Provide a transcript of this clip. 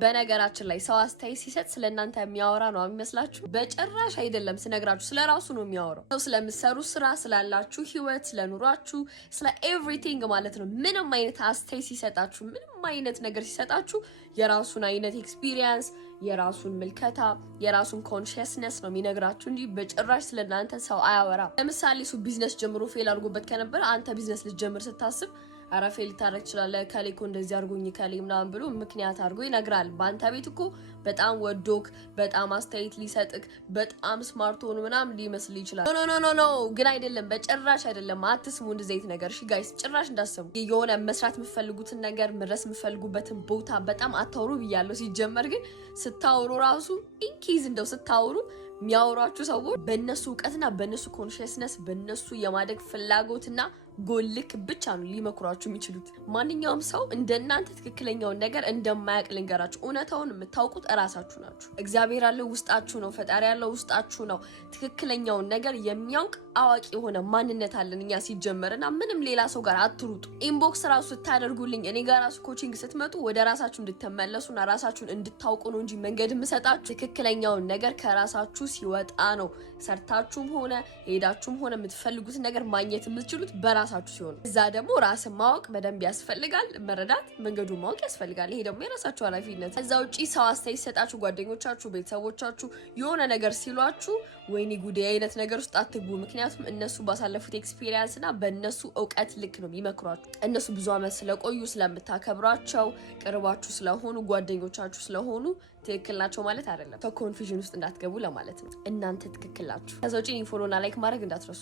በነገራችን ላይ ሰው አስተያየት ሲሰጥ ስለእናንተ የሚያወራ ነው የሚመስላችሁ? በጭራሽ አይደለም። ስነግራችሁ ስለራሱ ነው የሚያወራው። ሰው ስለምትሰሩ ስራ፣ ስላላችሁ ህይወት፣ ስለኑሯችሁ፣ ስለ ኤቭሪቲንግ ማለት ነው። ምንም አይነት አስተያየት ሲሰጣችሁ፣ ምንም አይነት ነገር ሲሰጣችሁ የራሱን አይነት ኤክስፒሪየንስ፣ የራሱን ምልከታ፣ የራሱን ኮንሽስነስ ነው የሚነግራችሁ እንጂ በጭራሽ ስለእናንተ ሰው አያወራም። ለምሳሌ እሱ ቢዝነስ ጀምሮ ፌል አድርጎበት ከነበረ አንተ ቢዝነስ ልትጀምር ስታስብ አራፌል ታረክ ይችላል ከሌኮ እንደዚህ አርጎኝ ከሌ ምናምን ብሎ ምክንያት አርጎ ይነግራል። ባንተ ቤት እኮ በጣም ወዶክ በጣም አስተያየት ሊሰጥክ በጣም ስማርት ሆኖ ምናምን ሊመስል ይችላል። ኖ ግን አይደለም፣ በጭራሽ አይደለም። አትስሙ እንደዚህ አይነት ነገር። እሺ ጋይስ ጭራሽ እንዳሰሙ የሆነ መስራት የምትፈልጉትን ነገር መድረስ የምትፈልጉበትን ቦታ በጣም አታውሩ ብያለሁ። ሲጀመር ግን ስታውሩ ራሱ ኢንኬዝ እንደው ስታውሩ የሚያወሯችሁ ሰዎች በእነሱ እውቀትና በእነሱ ኮንሽስነስ በእነሱ የማደግ ፍላጎትና ጎልክ ብቻ ነው ሊመክሯችሁ የሚችሉት። ማንኛውም ሰው እንደናንተ ትክክለኛውን ነገር እንደማያውቅ ልንገራችሁ። እውነታውን የምታውቁት እራሳችሁ ናችሁ። እግዚአብሔር ያለው ውስጣችሁ ነው። ፈጣሪ ያለው ውስጣችሁ ነው። ትክክለኛውን ነገር የሚያውቅ አዋቂ የሆነ ማንነት አለን እኛ ሲጀመርና ምንም ሌላ ሰው ጋር አትሩጡ። ኢንቦክስ ራሱ ስታደርጉልኝ እኔ ጋር ራሱ ኮቺንግ ስትመጡ ወደ ራሳችሁ እንድትመለሱና ራሳችሁን እንድታውቁ ነው እንጂ መንገድ የምሰጣችሁ ትክክለኛውን ነገር ከራሳችሁ ሲወጣ ነው። ሰርታችሁም ሆነ ሄዳችሁም ሆነ የምትፈልጉትን ነገር ማግኘት የምትችሉት በራሳችሁ ሲሆን፣ እዛ ደግሞ ራስን ማወቅ በደንብ ያስፈልጋል። መረዳት፣ መንገዱን ማወቅ ያስፈልጋል። ይሄ ደግሞ የራሳችሁ ኃላፊነት። ከዛ ውጪ ሰው አስተያየት ሰጣችሁ፣ ጓደኞቻችሁ፣ ቤተሰቦቻችሁ የሆነ ነገር ሲሏችሁ ወይኔ ጉዴ አይነት ነገር ውስጥ አትግቡ። ምክንያቱም እነሱ ባሳለፉት ኤክስፒሪየንስ እና በእነሱ እውቀት ልክ ነው የሚመክሯችሁ። እነሱ ብዙ ዓመት ስለቆዩ ስለምታከብሯቸው፣ ቅርባችሁ ስለሆኑ፣ ጓደኞቻችሁ ስለሆኑ ትክክል ናቸው ማለት አይደለም። ከኮንፊዥን ውስጥ እንዳትገቡ ለማለት ነው። እናንተ ትክክል ናችሁ። ከዛ ውጪ ፎሎና ላይክ ማድረግ እንዳትረሱ።